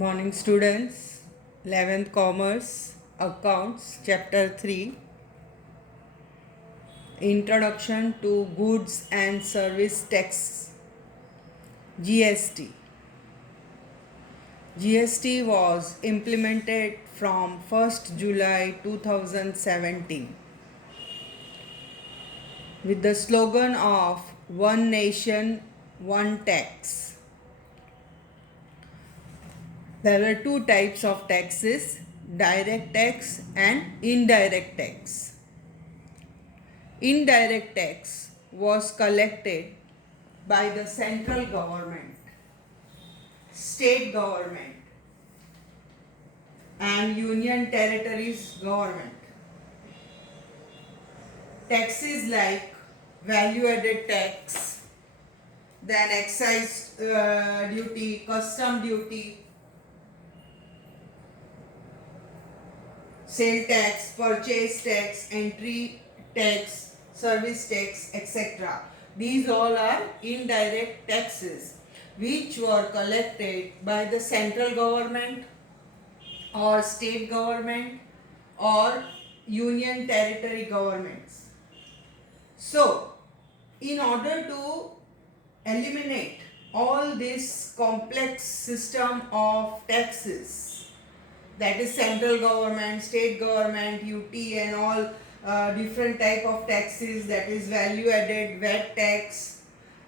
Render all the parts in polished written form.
Morning students, 11th Commerce Accounts Chapter 3 Introduction to Goods and Service Tax GST. GST was implemented from 1st July 2017 with the slogan of One Nation, One Tax. There are two types of taxes, direct tax and indirect tax. Indirect tax was collected by the central government, state government and union territories government. Taxes like value added tax, then excise duty, custom duty, sale tax, purchase tax, entry tax, service tax, etc. These all are indirect taxes which were collected by the central government or state government or union territory governments. So, in order to eliminate all this complex system of taxes, that is central government, state government, UT and all different type of taxes, that is value added, VAT tax,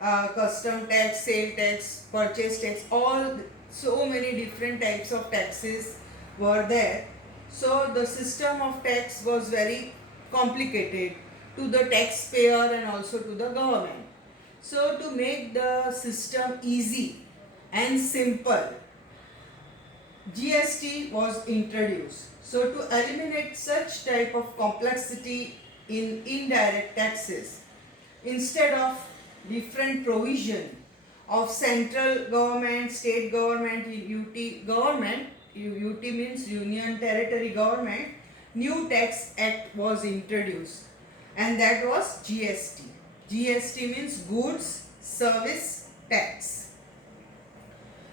custom tax, sale tax, purchase tax, all so many different types of taxes were there. So the system of tax was very complicated to the taxpayer and also to the government. So to make the system easy and simple, GST was introduced. So to eliminate such type of complexity in indirect taxes, instead of different provision of central government, state government, UT government, UT means Union Territory Government, new tax act was introduced and that was GST. GST means Goods Service Tax.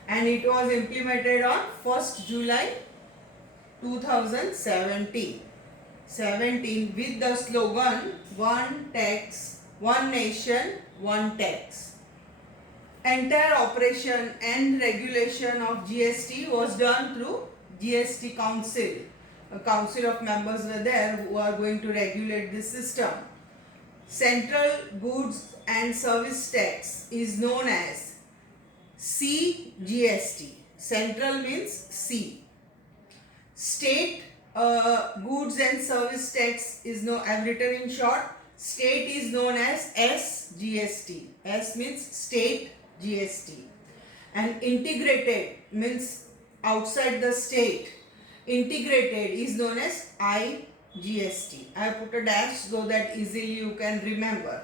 And it was implemented on 1st July 2017 with the slogan One Tax, One Nation, One Tax. Entire operation and regulation of GST was done through GST Council. A council of members were there who are going to regulate this system. Central Goods and Service Tax is known as CGST. Central means C. State Goods and Service Tax is known, I have written in short, state is known as SGST. S means state GST. And integrated means outside the state. Integrated is known as IGST. I have put a dash so that easily you can remember.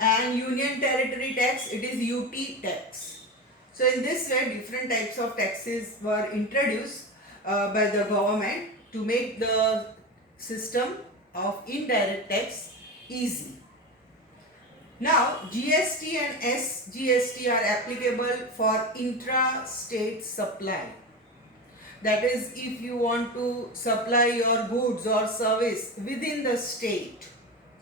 And Union Territory Tax, it is UT tax. So in this way, different types of taxes were introduced by the government to make the system of indirect tax easy. Now, GST and SGST are applicable for intra-state supply. That is, if you want to supply your goods or service within the state,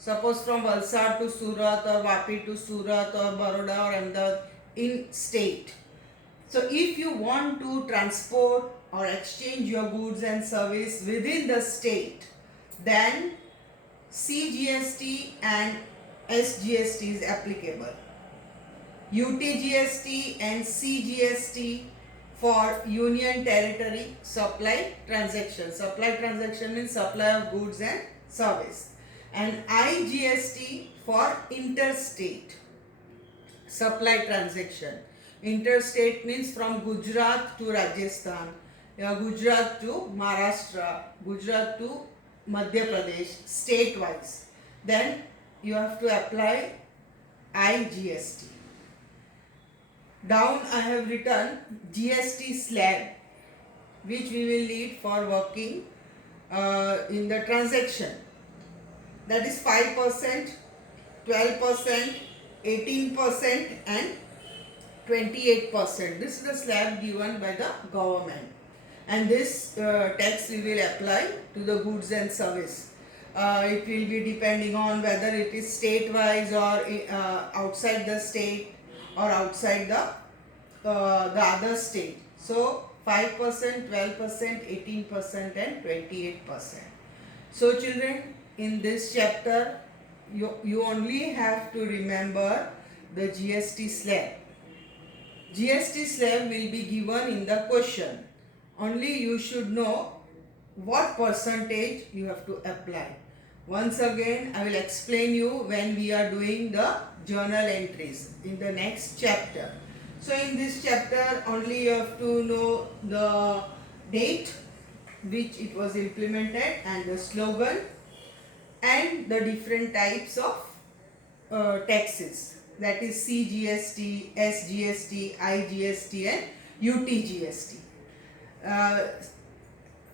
suppose from Valsad to Surat or Vapi to Surat or Baroda or Ahmedabad in state. So if you want to transport or exchange your goods and service within the state, then CGST and SGST is applicable. UTGST and CGST for Union Territory supply transaction. Supply transaction means supply of goods and service. And IGST for interstate supply transaction. Interstate means from Gujarat to Rajasthan, Gujarat to Maharashtra, Gujarat to Madhya Pradesh, state-wise. Then you have to apply IGST. Down I have written GST slab, which we will need for working in the transaction. That is 5%, 12%, 18% and 28%. This is the slab given by the government. and this tax we will apply to the goods and service. It will be depending on whether it is state wise or outside the state or outside the other state. So 5%, 12%, 18% and 28%. So children, in this chapter you only have to remember the GST slab. GST slab will be given in the question. Only you should know what percentage you have to apply. Once again, I will explain you when we are doing the journal entries in the next chapter. So in this chapter only you have to know the date which it was implemented and the slogan and the different types of taxes, that is CGST, SGST, IGST and UTGST.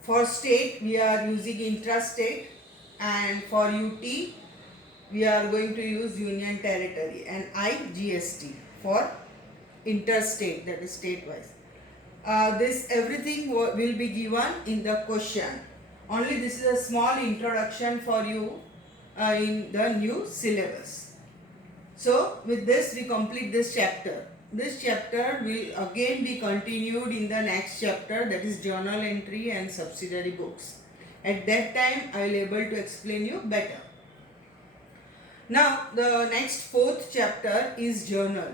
For state we are using intrastate, and for UT we are going to use union territory, and IGST for interstate, that is state wise. This everything will be given in the question. Only this is a small introduction for you in the new syllabus. So with this we complete this chapter. This chapter will again be continued in the next chapter, that is journal entry and subsidiary books. At that time I will able to explain you better. Now the next fourth chapter is journal.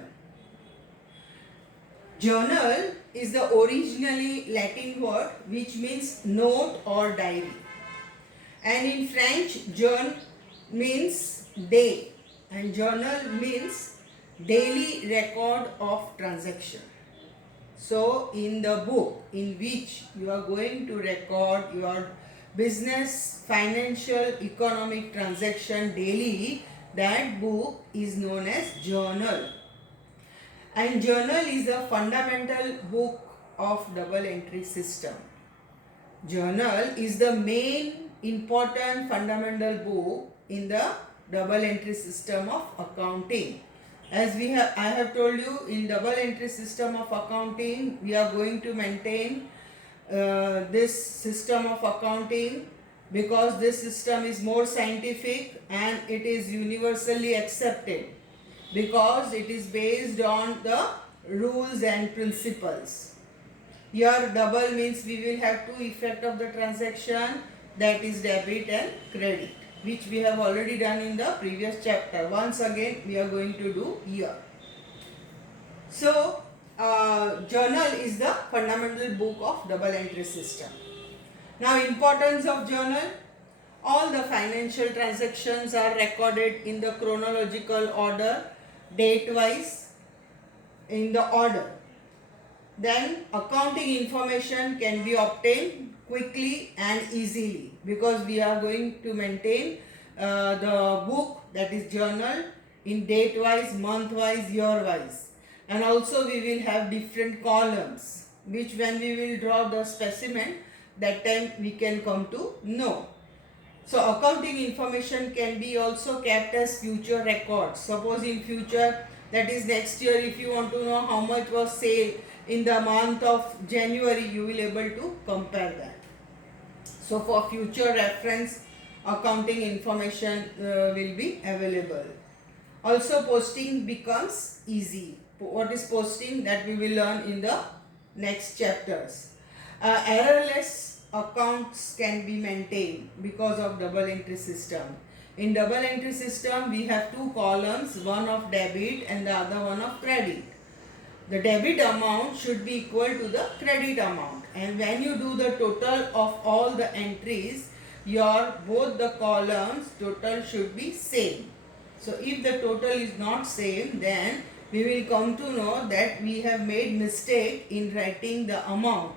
Journal is the originally Latin word which means note or diary. And in French, journal means day and journal means daily record of transaction. So in the book in which you are going to record your business, financial, economic transaction daily, that book is known as journal. And journal is a fundamental book of double entry system. Journal is the main important fundamental book in the double entry system of accounting. As I have told you, in double entry system of accounting we are going to maintain this system of accounting because this system is more scientific and it is universally accepted, because it is based on the rules and principles. Here double means we will have two effect of the transaction, that is debit and credit, which we have already done in the previous chapter. Once again we are going to do here. So journal is the fundamental book of double entry system. Now importance of journal. All the financial transactions are recorded in the chronological order, date wise, in the order. Then accounting information can be obtained quickly and easily because we are going to maintain the book, that is journal, in date wise, month wise, year wise. And also we will have different columns which when we will draw the specimen, that time we can come to know. So accounting information can be also kept as future records. Suppose in future, that is next year, if you want to know how much was sale in the month of January, you will able to compare that. So for future reference, accounting information will be available. Also posting becomes easy. What is posting? That we will learn in the next chapters. Errorless accounts can be maintained because of double entry system. In double entry system we have two columns, one of debit and the other one of credit. The debit amount should be equal to the credit amount, and when you do the total of all the entries, your both the columns total should be same. So if the total is not same, then we will come to know that we have made mistake in writing the amount.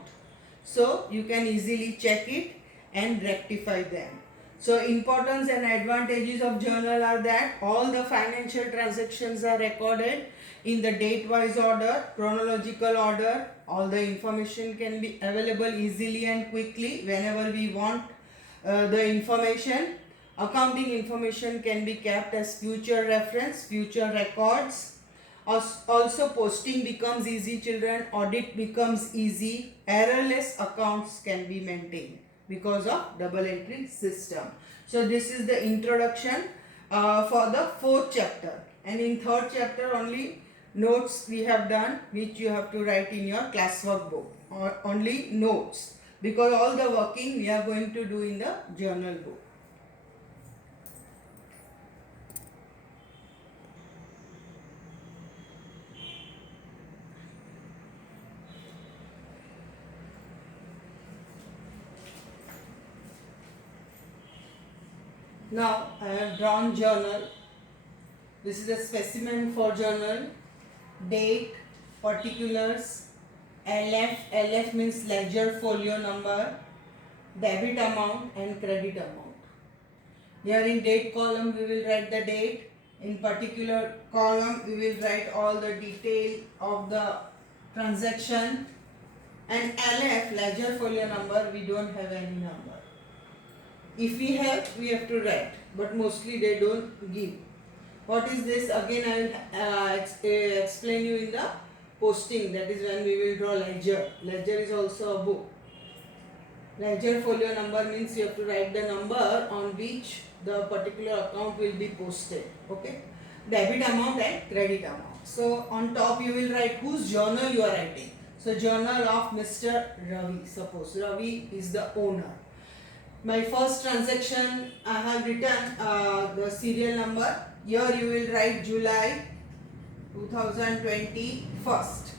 So you can easily check it and rectify them. So importance and advantages of journal are that all the financial transactions are recorded in the date wise order, chronological order. All the information can be available easily and quickly whenever we want the information. Accounting information can be kept as future reference, future records. Also posting becomes easy, children. Audit becomes easy. Errorless accounts can be maintained because of double entry system. So this is the introduction for the fourth chapter, and in third chapter only notes we have done, which you have to write in your classwork book, or only notes, because all the working we are going to do in the journal book. Now I have drawn journal. This is a specimen for journal. Date, particulars, LF means ledger folio number, debit amount and credit amount. Here in date column we will write the date. In particular column we will write all the detail of the transaction. And LF, ledger folio number, we don't have any number. If we have to write, but mostly they don't give. What is this? Again I will explain you in the posting. That is when we will draw ledger. Ledger is also a book. Ledger folio number means you have to write the number on which the particular account will be posted. Okay. Debit amount and credit amount. So on top you will write whose journal you are writing. So journal of Mr. Ravi. Suppose Ravi is the owner. My first transaction I have written the serial number. Here you will write July 2020 first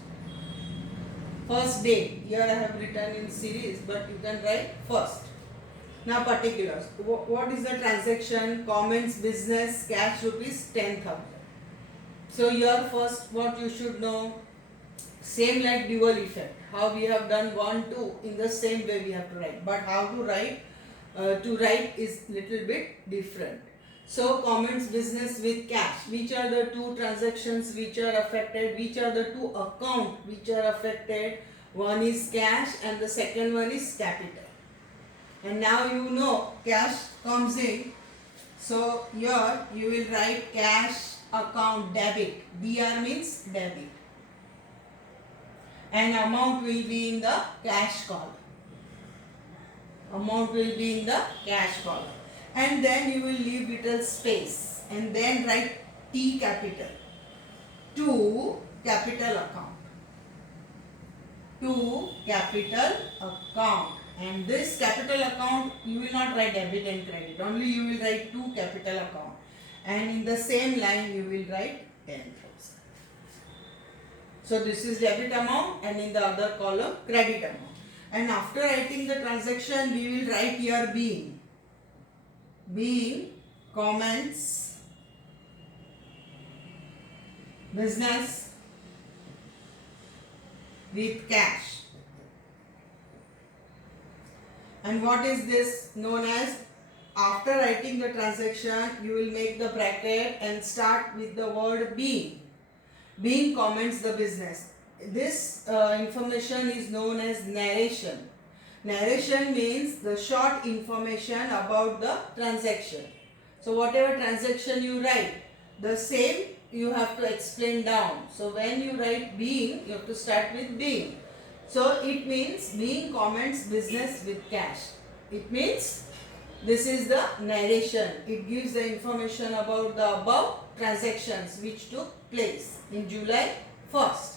date. Here I have written in series, but you can write first. Now particulars. What is the transaction? Comments business, cash rupees 10,000. So here first what you should know, same like dual effect. How we have done 1, 2, in the same way we have to write. But how to write? To write is little bit different. So comments business with cash. Which are the two transactions which are affected? Which are the two accounts which are affected? One is cash and the second one is capital. And now you know cash comes in. So here you will write cash account debit. DR means debit. And amount will be in the cash column. Amount will be in the cash column. And then you will leave little space and then write T capital. To capital account. To capital account. And this capital account you will not write debit and credit. Only you will write to capital account. And in the same line you will write 10,000. So this is debit amount, and in the other column credit amount. And after writing the transaction we will write here being. Being comments business with cash. And what is this known as? After writing the transaction you will make the bracket and start with the word being. Being comments the business. This information is known as narration. Narration means the short information about the transaction. So whatever transaction you write, the same you have to explain down. So when you write being, you have to start with being. So it means being comments business with cash. It means this is the narration. It gives the information about the above transactions which took place in July 1st.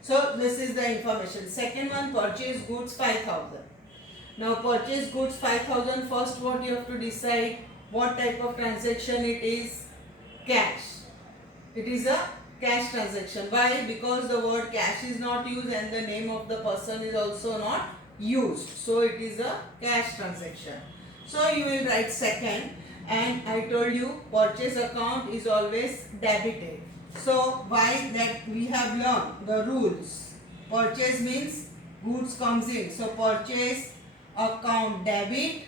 So this is the information. Second one, purchase goods 5,000. Now purchase goods 5,000. First what you have to decide, what type of transaction it is? Cash. It is a cash transaction. Why? Because the word cash is not used and the name of the person is also not used. So it is a cash transaction. So you will write second, and I told you purchase account is always debited. So why that we have learned the rules. Purchase means goods comes in. So purchase account debit.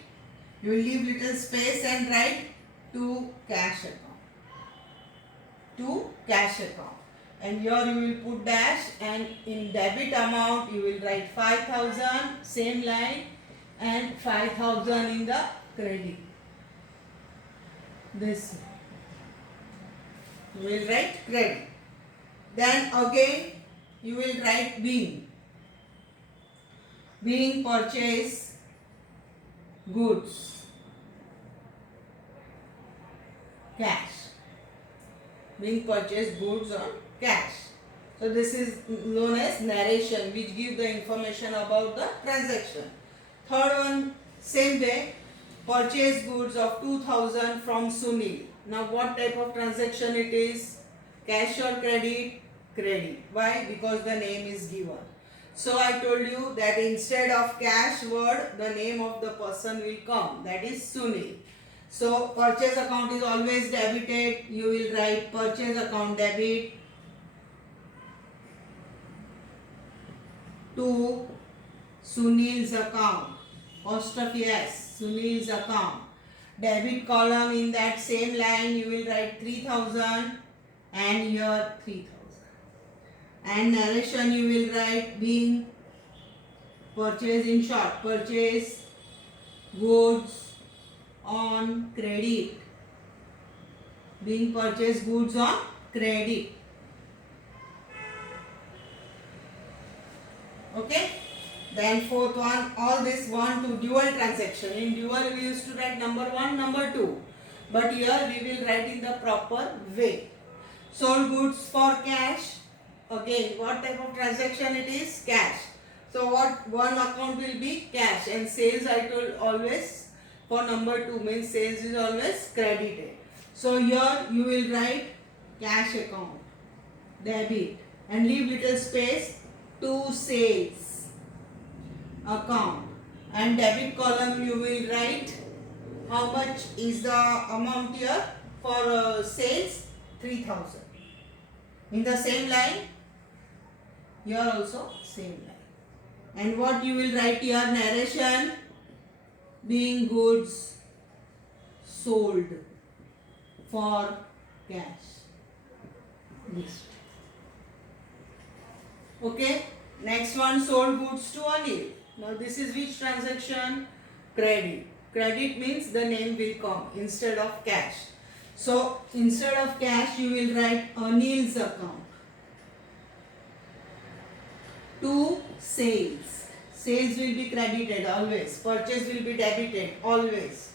You will leave little space and write to cash account. To cash account. And here you will put dash, and in debit amount you will write 5,000, same line, and 5,000 in the credit. This you will write credit. Then again you will write being purchase goods cash, being purchase goods on cash. So this is known as narration, which give the information about the transaction. Third one, same way, purchase goods of 2000 from Sunil. Now what type of transaction it is? Cash or credit? Credit. Why? Because the name is given. So I told you that instead of cash word, the name of the person will come. That is Sunil. So purchase account is always debited. You will write purchase account debit to Sunil's account. Apostrophe S, Sunil's account. Debit column, in that same line you will write 3000 and here 3000. And narration you will write being purchase, in short, purchase goods on credit. Being purchase goods on credit. Okay. Then fourth one, all this one to dual transaction. In dual we used to write number 1, number 2. But here we will write in the proper way. Sold goods for cash. Again, what type of transaction it is? Cash. So what one account will be? Cash. And sales I told always for number 2 means sales is always credited. So here you will write cash account, debit, and leave little space to sales account, and debit column you will write how much is the amount here for sales, 3000. In the same line, here also same line. And what you will write here? Narration being goods sold for cash. This. Okay. Next one, sold goods to Anil. Now this is which transaction? Credit. Credit means the name will come instead of cash. So instead of cash you will write Anil's account to sales. Sales will be credited always. Purchase will be debited always.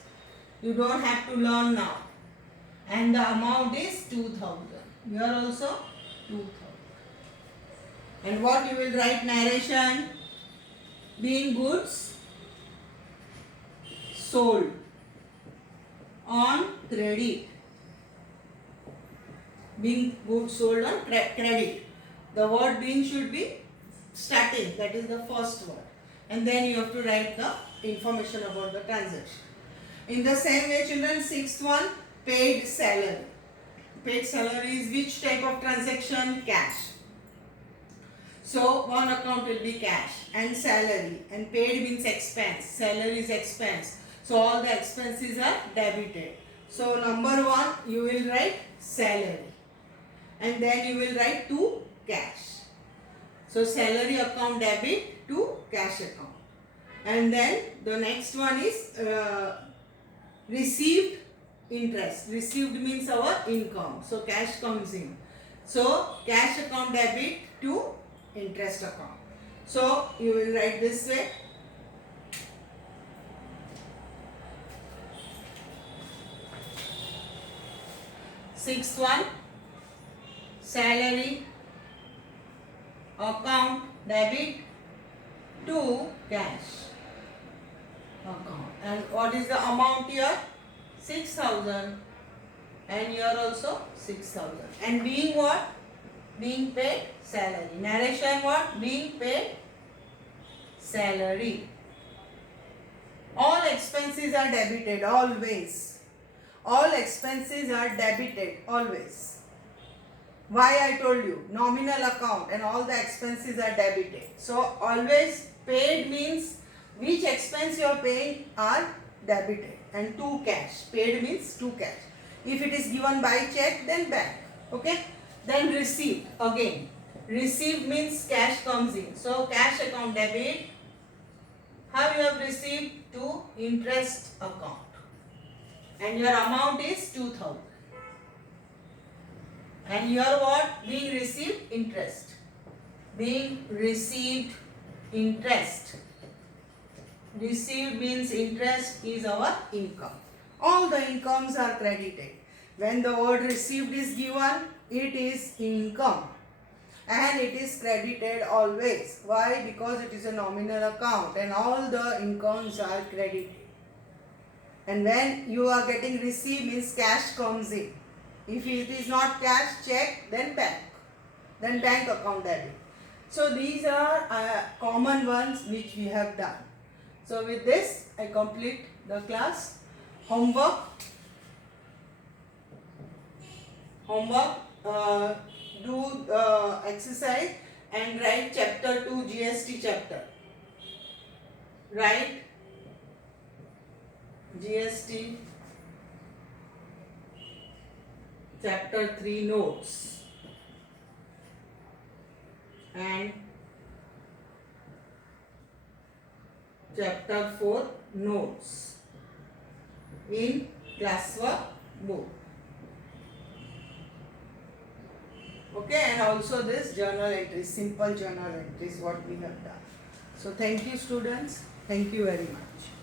You don't have to learn now. And the amount is 2000. Here also 2000. And what you will write? Narration being goods sold on credit. Being goods sold on credit. The word being should be starting, that is the first word. And then you have to write the information about the transaction. In the same way, children, sixth one, paid salary. Paid salary is which type of transaction? Cash. So one account will be cash and salary, and paid means expense, salary is expense. So all the expenses are debited. So number 1 you will write salary, and then you will write to cash. So salary account debit to cash account. And then the next one is received interest. Received means our income. So cash comes in. So cash account debit to interest account. So you will write this way. Sixth one, salary account debit to cash account. And what is the amount here? 6,000. And here also 6,000. And being what? Being paid salary. Narration what? Being paid salary. All expenses are debited always. All expenses are debited always. Why I told you? Nominal account and all the expenses are debited. So always paid means which expense you are paying are debited, and to cash. Paid means to cash. If it is given by check, then bank. Okay. Then received again. Received means cash comes in. So cash account debit. How you have received? To interest account. And your amount is 2,000. And here what? Being received interest. Being received interest. Received means interest is our income. All the incomes are credited. When the word received is given, it is income. And it is credited always. Why? Because it is a nominal account and all the incomes are credited. And when you are getting received means cash comes in. If it is not cash, check, then bank. Then bank account debit. So these are common ones which we have done. So with this, I complete the class. Homework. Do exercise and write chapter 2 GST chapter. Write GST chapter 3 notes and chapter 4 notes in classwork book. Okay, and also this journal entries, simple journal entries what we have done. So thank you students. Thank you very much.